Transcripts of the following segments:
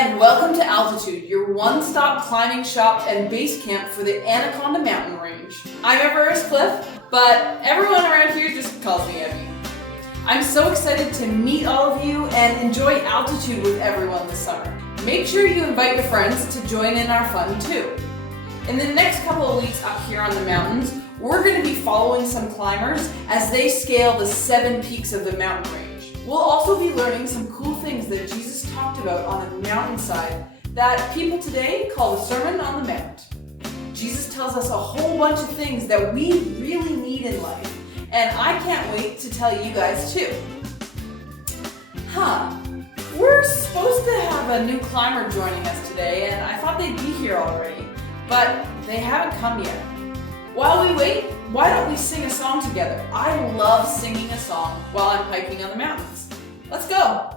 and welcome to Altitude, your one-stop climbing shop and base camp for the Anaconda Mountain Range. I'm Everest Cliff, but everyone around here just calls me Evie. I'm so excited to meet all of you and enjoy Altitude with everyone this summer. Make sure you invite your friends to join in our fun too. In the next couple of weeks up here on the mountains, we're going to be following some climbers as they scale the 7 peaks of the mountain range. We'll also be learning some cool things that Jesus talked about on the mountainside that people today call the Sermon on the Mount. Jesus tells us a whole bunch of things that we really need in life, and I can't wait to tell you guys too. We're supposed to have a new climber joining us today, and I thought they'd be here already, but they haven't come yet. While we wait, why don't we sing a song together? I love singing a song while I'm hiking on the mountains. Let's go!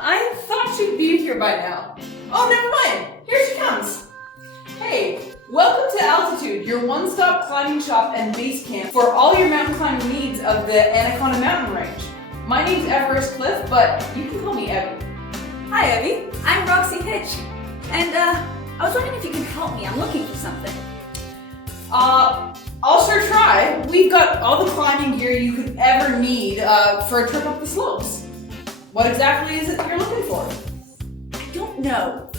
I thought she'd be here by now. Oh, never mind. Here she comes. Hey, welcome to Altitude, your one-stop climbing shop and base camp for all your mountain climbing needs of the Anaconda Mountain Range. My name's Everest Cliff, but you can call me Evie. Hi, Evie. I'm Roxie Hitch. And, I was wondering if you can help me. I'm looking for something. I'll sure try. We've got all the climbing gear you could ever need for a trip up the slopes. What exactly is it you're looking for? I don't know.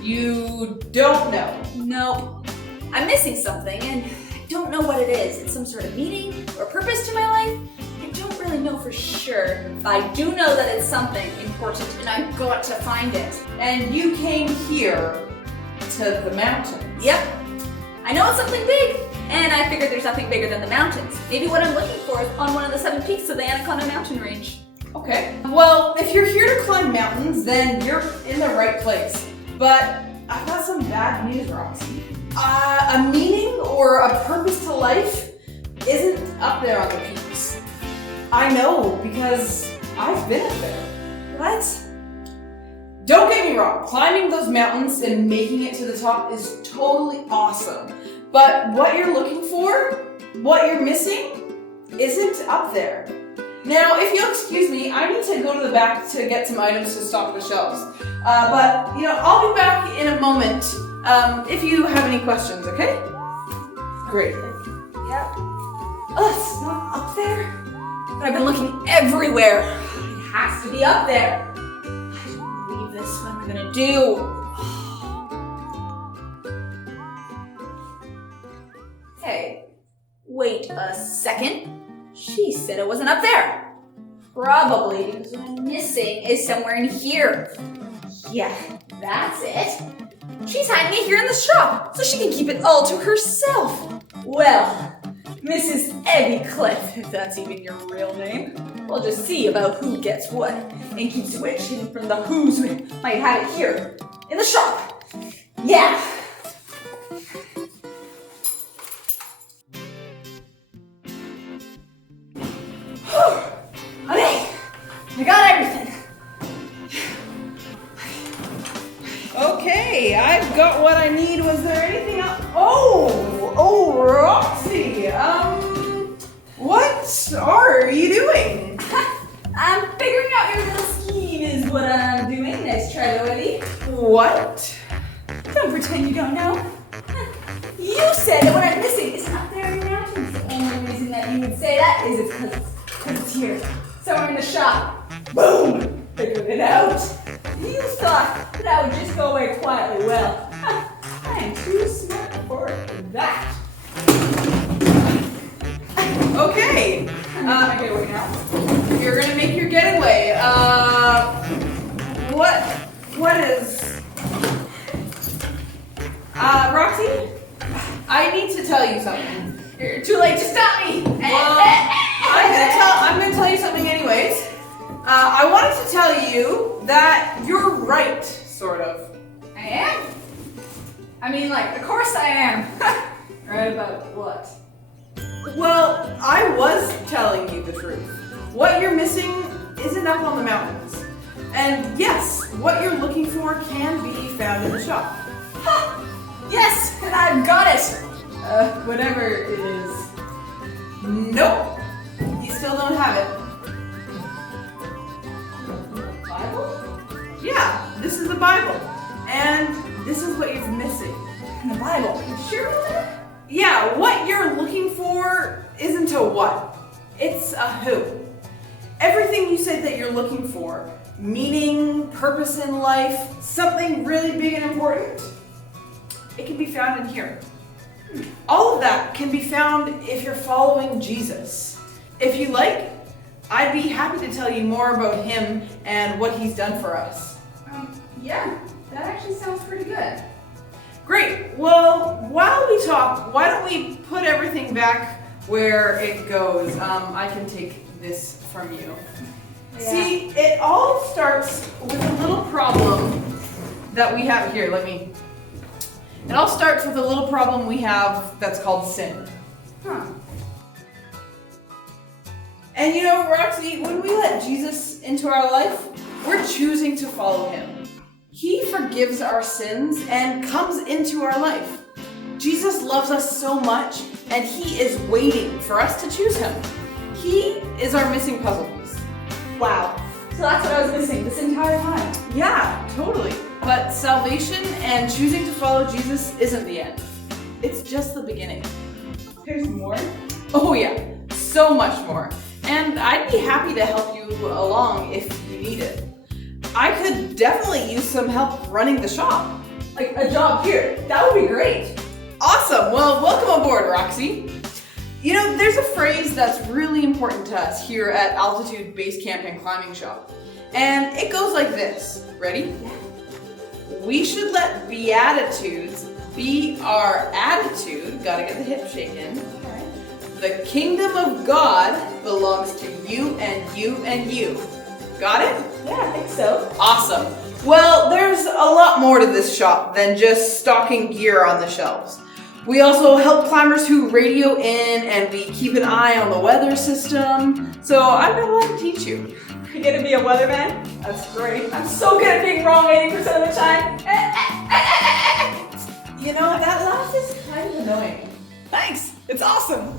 You don't know? Nope. I'm missing something and I don't know what it is. It's some sort of meaning or purpose to my life. I don't really know for sure. But I do know that it's something important and I've got to find it. And you came here to the mountains. Yep. I know it's something big, and I figured there's nothing bigger than the mountains. Maybe what I'm looking for is on one of the 7 peaks of the Anaconda Mountain Range. Okay. Well, if you're here to climb mountains, then you're in the right place. But I've got some bad news, Roxie. A meaning or a purpose to life isn't up there on the peaks. I know because I've been up there. What? Don't get me wrong, climbing those mountains and making it to the top is totally awesome. But what you're looking for, what you're missing, isn't up there. Now, if you'll excuse me, I need to go to the back to get some items to stock the shelves. But I'll be back in a moment if you have any questions, okay? Great. Yep. Oh, it's not up there. But I've been looking everywhere. It has to be up there. What am I gonna do? Hey, wait a second. She said it wasn't up there. Probably because what I'm missing is somewhere in here. Yeah, that's it. She's hiding it here in the shop so she can keep it all to herself. Well, Mrs. Evie Cliff, if that's even your real name. We'll just see about who gets what and keeps which hidden from the who's who might have it here in the shop. Yeah. Okay, I got everything. Okay, I've got what I need. Was there anything else? Oh, Roxie. What are you doing? I'm figuring out your little scheme is what I'm doing. Nice try, Eddie. What? Don't pretend you don't know. You said that what I'm missing is up there in the mountains. The only reason that you would say that is because it's here. Somewhere in the shop. Boom! Figured it out. You thought that I would just go away quietly. Well, I am too smart for that. Okay. I'm gonna get away now. You're gonna make your getaway. What is? Roxie, I need to tell you something. You're too late to stop me. I'm gonna tell you something anyways. I wanted to tell you that you're right, sort of. I am? I mean, of course I am. Right about what? Well, I was telling you the truth. What you're missing isn't up on the mountains. And yes, what you're looking for can be found in the shop. Ha! Yes, and I've got it. Whatever it is. Nope. You still don't have it. Bible? Yeah, this is the Bible. And this is what you're missing. The Bible. Are you sure about that? Yeah, what you're looking for isn't a what. It's a who. Everything you said that you're looking for, meaning, purpose in life, something really big and important, it can be found in here. All of that can be found if you're following Jesus. If you like, I'd be happy to tell you more about him and what he's done for us. Yeah, that actually sounds pretty good. Great. Well, while we talk, why don't we put everything back where it goes? I can take this from you. Yeah. See, it all starts with a little problem that we have here. It all starts with a little problem we have that's called sin. Huh. And Roxie, when we let Jesus into our life, we're choosing to follow him. He forgives our sins and comes into our life. Jesus loves us so much, and he is waiting for us to choose him. He is our missing puzzle piece. Wow. So that's what I was missing this entire time. Yeah, totally. But salvation and choosing to follow Jesus isn't the end. It's just the beginning. There's more? Oh yeah, so much more. And I'd be happy to help you along if you need it. I could definitely use some help running the shop. Like a job here. That would be great. Awesome, well, welcome aboard, Roxie. You know, there's a phrase that's really important to us here at Altitude Base Camp and Climbing Shop. And it goes like this. Ready? Yeah. We should let Beatitudes be our attitude. Gotta get the hip shaken. Okay. The kingdom of God belongs to you and you and you. Got it? Yeah, I think so. Awesome. Well, there's a lot more to this shop than just stocking gear on the shelves. We also help climbers who radio in, and we keep an eye on the weather system. So I've got a lot to teach you. You're gonna be a weatherman? That's great. I'm so good at being wrong 80% of the time. You know, that laugh is kind of annoying. Thanks. It's awesome.